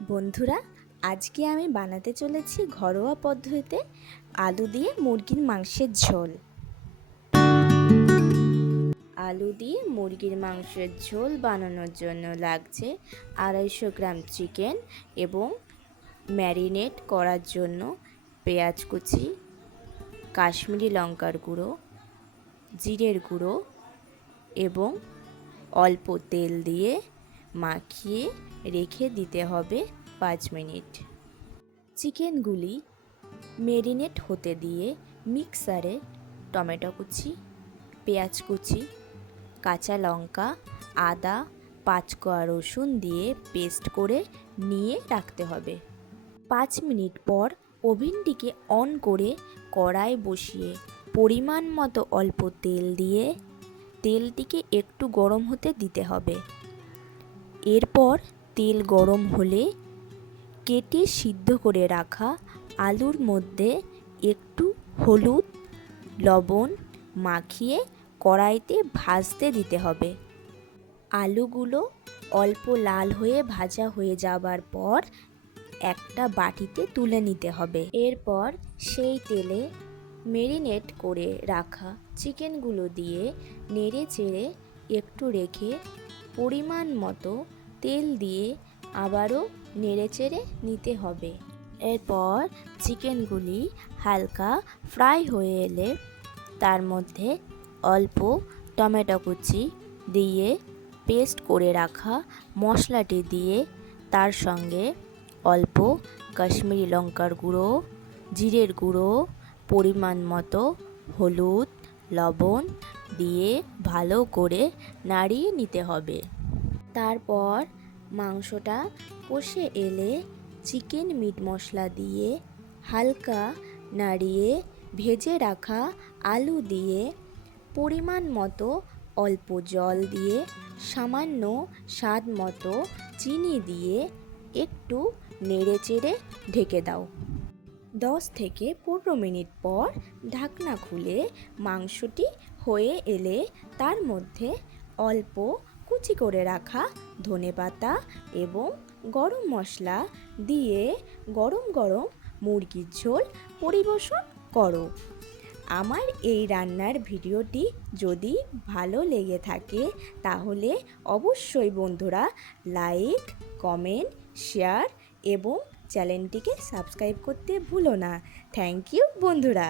বন্ধুরা, আজকে আমি বানাতে চলেছি ঘরোয়া পদ্ধতিতে আলু দিয়ে মুরগির মাংসের ঝোল। আলু দিয়ে মুরগির মাংসের ঝোল বানানোর জন্য লাগছে 250 গ্রাম চিকেন এবং ম্যারিনেট করার জন্য পেঁয়াজ কুচি, কাশ্মীরি লঙ্কার গুঁড়ো, জিরের গুঁড়ো এবং অল্প তেল দিয়ে মাখিয়ে রেখে দিতে হবে 5 মিনিট। চিকেনগুলি ম্যারিনেট হতে দিয়ে মিক্সারে টমেটো কুচি, পেঁয়াজ কুচি, কাঁচা লঙ্কা, আদা, 5 কোয়া রসুন দিয়ে পেস্ট করে নিয়ে রাখতে হবে। 5 মিনিট পর ওভেনটিকে অন করে কড়াই বসিয়ে পরিমাণ মতো অল্প তেল দিয়ে তেলটিকে একটু গরম হতে দিতে হবে। এরপর তেল গরম হলে কেটে সিদ্ধ করে রাখা আলুর মধ্যে একটু হলুদ, লবণ মাখিয়ে কড়াইতে ভাজতে দিতে হবে। আলুগুলো অল্প লাল হয়ে ভাজা হয়ে যাবার পর একটা বাটিতে তুলে নিতে হবে। এরপর সেই তেলে ম্যারিনেট করে রাখা চিকেনগুলো দিয়ে নেড়ে চেড়ে একটু রেখে পরিমাণ মতো তেল দিয়ে আবারও নেড়েচেড়ে নিতে হবে। এরপর চিকেনগুলি হালকা ফ্রাই হয়ে এলে তার মধ্যে অল্প টমেটো কুচি দিয়ে পেস্ট করে রাখা মশলাটি দিয়ে তার সঙ্গে অল্প কাশ্মীরি লঙ্কার গুঁড়ো, জিরের গুঁড়ো, পরিমাণ মতো হলুদ, লবণ দিয়ে ভালো করে নাড়িয়ে নিতে হবে। তারপর মাংসটা কষে এলে চিকেন মিট মশলা দিয়ে হালকা নাড়িয়ে ভেজে রাখা আলু দিয়ে পরিমাণ মতো অল্প জল দিয়ে সামান্য স্বাদ মতো চিনি দিয়ে একটু নেড়েচেড়ে ঢেকে দাও। 10 থেকে 15 মিনিট পর ঢাকনা খুলে মাংসটি হয়ে এলে তার মধ্যে অল্প কুচি করে রাখা ধনেপাতা এবং গরম মশলা দিয়ে গরম গরম মুরগির ঝোল পরিবেশন করো। আমার এই রান্নার ভিডিওটি যদি ভালো লেগে থাকে তাহলে অবশ্যই বন্ধুরা লাইক, কমেন্ট, শেয়ার এবং চ্যানেলটিকে সাবস্ক্রাইব করতে ভুলো না। থ্যাংক ইউ বন্ধুরা।